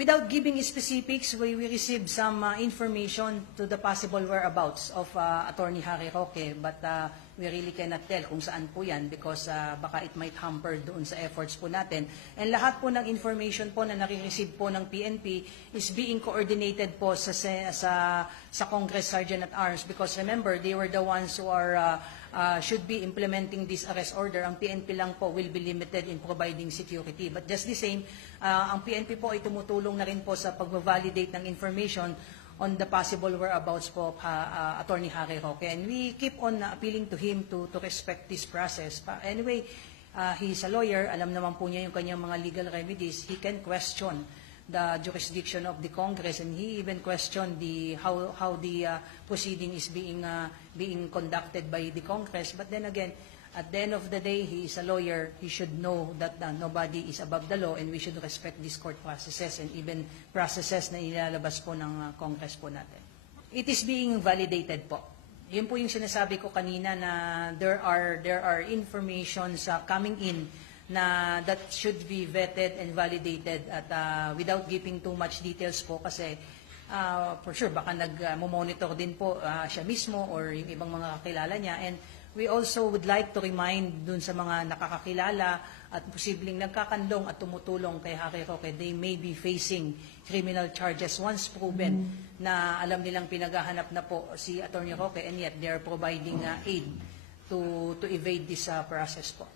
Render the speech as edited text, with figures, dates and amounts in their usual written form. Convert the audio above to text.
Without giving specifics, we received some information to the possible whereabouts of Attorney Harry Roque, but we really cannot tell kung saan po yan because baka it might hamper doon sa efforts po natin. And lahat po ng information po na nare-receive po ng PNP is being coordinated po sa Congress Sergeant at Arms because remember, they were the ones who are should be implementing this arrest order. Ang PNP lang po will be limited in providing security. But just the same, ang PNP po ay tumutulong na rin po sa pag-validate ng information on the possible whereabouts po Attorney Harry Roque. And we keep on appealing to him to respect this process. Anyway, he's a lawyer. Alam naman po niya yung kanyang mga legal remedies. He can question the jurisdiction of the Congress, and he even questioned how the proceeding is being conducted by the Congress. But then again, at the end of the day, he is a lawyer. He should know that nobody is above the law, and we should respect these court processes and even processes na ilalabas po ng Congress po natin. It is being validated po. Yun po yung sinasabi ko kanina na there are informations coming in na that should be vetted and validated at without giving too much details po kasi for sure baka nag-monitor din po siya mismo or yung ibang mga kakilala niya. And we also would like to remind dun sa mga nakakakilala at posibleng nagkakandong at tumutulong kay Harry Roque, they may be facing criminal charges once proven na alam nilang pinaghahanap na po si Attorney Roque and yet they are providing aid to evade this process po.